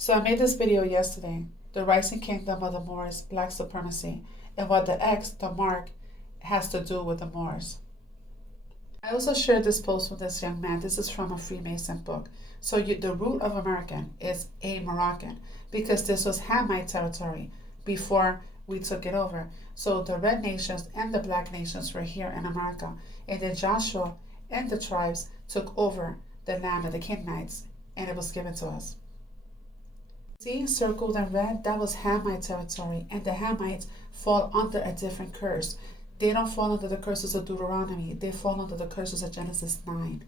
So I made this video yesterday, the rising kingdom of the Moors, black supremacy, and what the X, the mark, has to do with the Moors. I also shared this post with this young man. This is from a Freemason book. So the root of American is a Moroccan because this was Hamite territory before we took it over. So the red nations and the black nations were here in America. And then Joshua and the tribes took over the land of the Kenites and it was given to us. See, circled in red, that was Hamite territory, and the Hamites fall under a different curse. They don't fall under the curses of Deuteronomy, they fall under the curses of Genesis 9.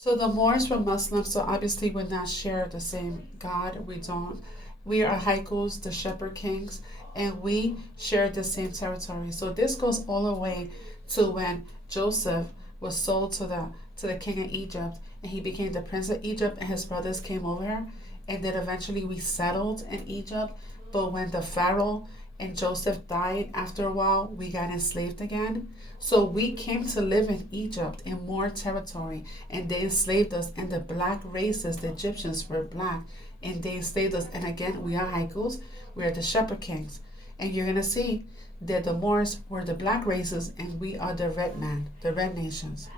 So the Moors were Muslims, so obviously we not share the same God. We don't. We are Haikus, the Shepherd Kings, and we share the same territory. So this goes all the way to when Joseph was sold to the king of Egypt, and he became the prince of Egypt, and his brothers came over, and then eventually we settled in Egypt. But when the Pharaoh and Joseph died, after a while, we got enslaved again. So we came to live in Egypt in more territory, and they enslaved us. And the black races, the Egyptians, were black, and they enslaved us. And again, we are Haikus, we are the Shepherd Kings. And you're going to see that the Moors were the black races, and we are the red man, the red nations.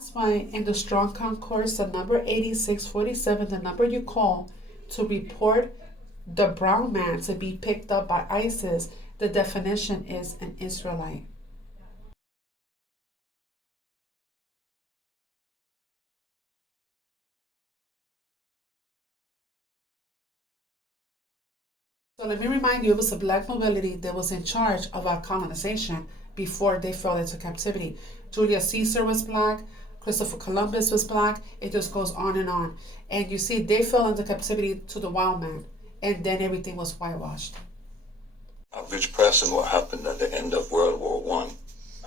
That's why in the Strong Concourse, the number 8647, the number you call to report the brown man to be picked up by ISIS, the definition is an Israelite. So let me remind you, it was the black nobility that was in charge of our colonization before they fell into captivity. Julius Caesar was black, Christopher Columbus was black, it just goes on and on. And you see, they fell into captivity to the wild man, and then everything was whitewashed. Average person, what happened at the end of World War One,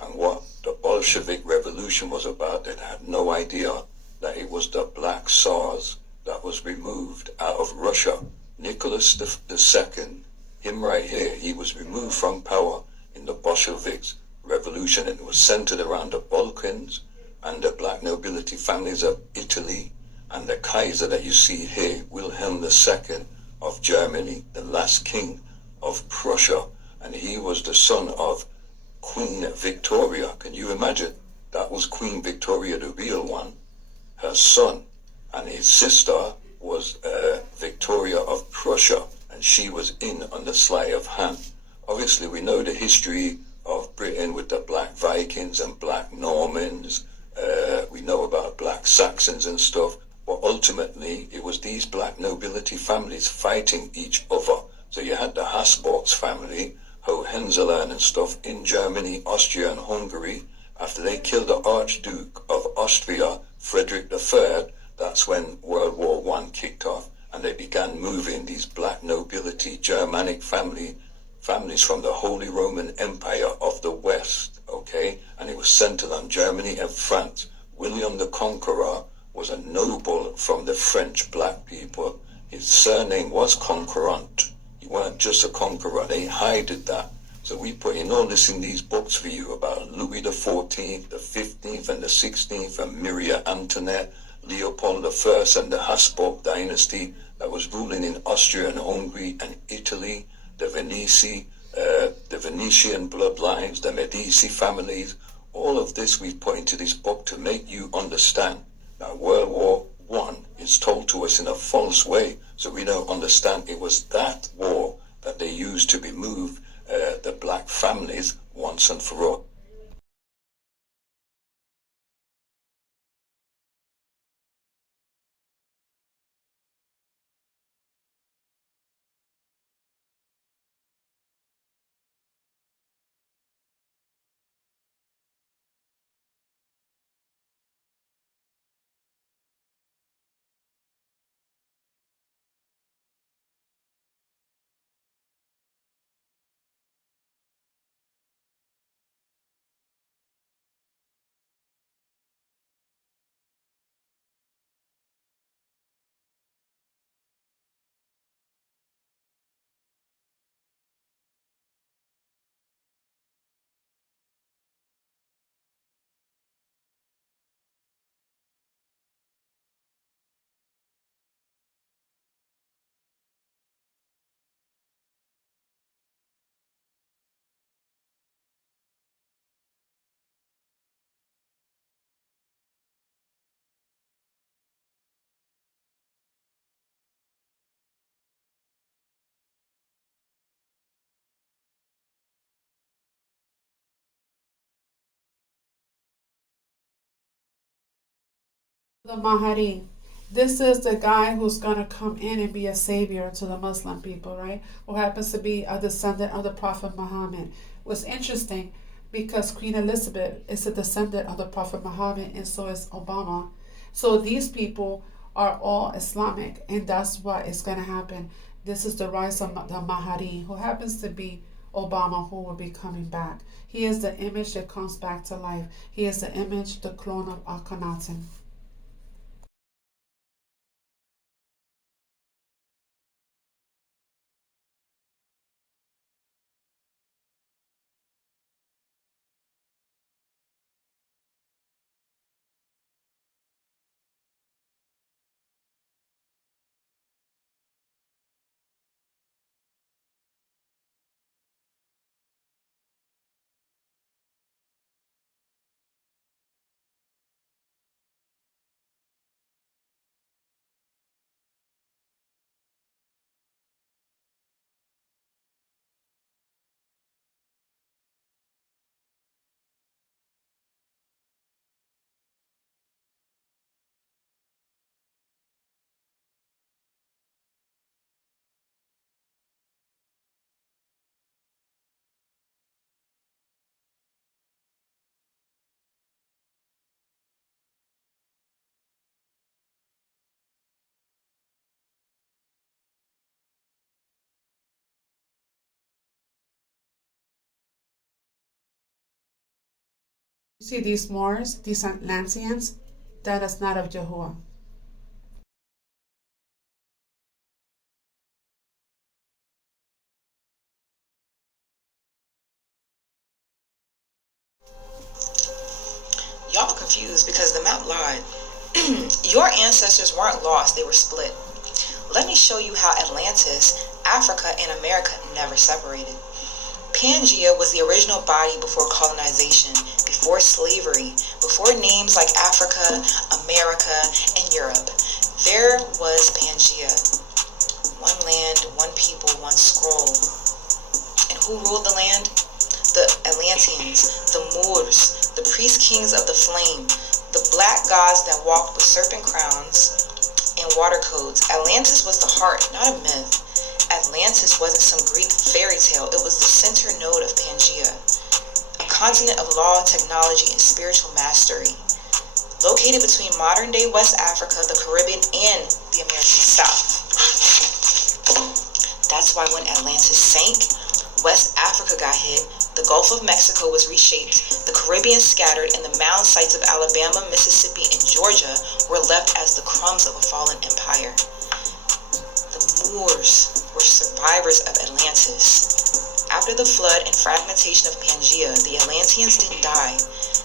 and what the Bolshevik Revolution was about, they had no idea that it was the black SARS that was removed out of Russia. Nicholas II, him right here, he was removed from power in the Bolsheviks revolution, and it was centered around the Balkans and the black nobility families of Italy, and the Kaiser that you see here, Wilhelm II of Germany, the last king of Prussia, and he was the son of Queen Victoria. Can you imagine? That was Queen Victoria, the real one, her son, and his sister was Victoria of Prussia, and she was in on the sleight of hand. Obviously, we know the history of Britain with the black Vikings and black Normans. We know about black Saxons and stuff, but ultimately it was these black nobility families fighting each other. So you had the Habsburgs family, Hohenzollern and stuff in Germany, Austria and Hungary. After they killed the Archduke of Austria, Frederick III, that's when World War One kicked off, and they began moving these black nobility Germanic families from the Holy Roman Empire of the West, okay? And it was centered on Germany and France. William the Conqueror was a noble from the French black people. His surname was Conquerant. He weren't just a conqueror, they hided that. So we put in all this in these books for you about Louis XIV, the 15th and the 16th, and Maria Antoinette, Leopold I and the Habsburg dynasty that was ruling in Austria and Hungary and Italy, the Venetian bloodlines, the Medici families, All of this we've put into this book to make you understand that World War One is told to us in a false way, so we don't understand it was that war that they used to remove the black families once and for all. The Mahdi. This is the guy who's going to come in and be a savior to the Muslim people, right? Who happens to be a descendant of the Prophet Muhammad. What's interesting, because Queen Elizabeth is a descendant of the Prophet Muhammad, and so is Obama. So these people are all Islamic, and that's what is going to happen. This is the rise of the Mahdi, who happens to be Obama, who will be coming back. He is the image that comes back to life. He is the image, the clone of Akhenaten. You see these Moors, these Atlanteans, that is not of Jehovah. Y'all confused because the map lied. Your ancestors weren't lost, they were split. Let me show you how Atlantis, Africa, and America never separated. Pangea was the original body before colonization, before slavery, before names like Africa, America, and Europe. There was Pangea. One land, one people, one scroll. And who ruled the land? The Atlanteans, the Moors, the priest kings of the flame, the black gods that walked with serpent crowns and water codes. Atlantis was the heart, not a myth. Atlantis wasn't some Greek fairy tale, it was the center node of Pangea, a continent of law, technology, and spiritual mastery. Located between modern-day West Africa, the Caribbean, and the American South. That's why when Atlantis sank, West Africa got hit, the Gulf of Mexico was reshaped, the Caribbean scattered, and the mound sites of Alabama, Mississippi, and Georgia were left as the crumbs of a fallen empire. The Moors were survivors of Atlantis. After the flood and fragmentation of Pangea, the Atlanteans didn't die.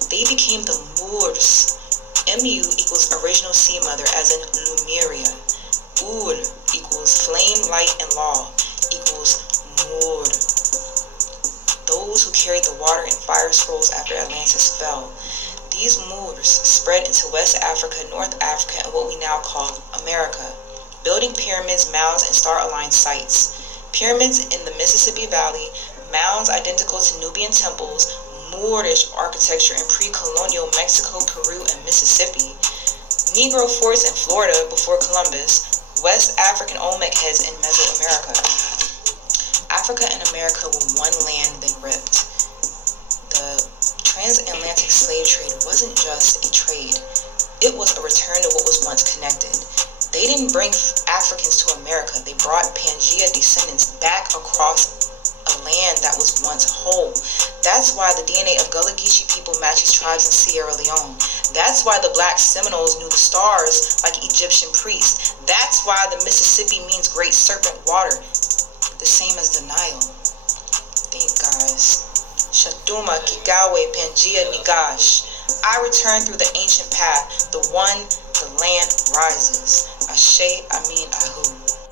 They became the Moors. Mu equals original sea mother, as in Lumeria. Ur equals flame, light, and law equals Moor. those who carried the water and fire scrolls after Atlantis fell. These Moors spread into West Africa, North Africa, and what we now call America, building pyramids, mounds, and star-aligned sites. Pyramids in the Mississippi Valley, mounds identical to Nubian temples, Moorish architecture in pre-colonial Mexico, Peru, and Mississippi, Negro forts in Florida before Columbus, West African Olmec heads in Mesoamerica. Africa and America were one land, then ripped. The transatlantic slave trade wasn't just a trade. It was a return to what was once connected. They didn't bring Africans to America. They brought Pangea descendants back across a land that was once whole. That's why the DNA of Gullah Geechee people matches tribes in Sierra Leone. That's why the black Seminoles knew the stars like Egyptian priests. That's why the Mississippi means great serpent water, the same as the Nile. Think, guys. Shatuma, Kigawe, Pangea, Nigash. I return through the ancient path, the one the land rises. Ashe, Amin, Ahu.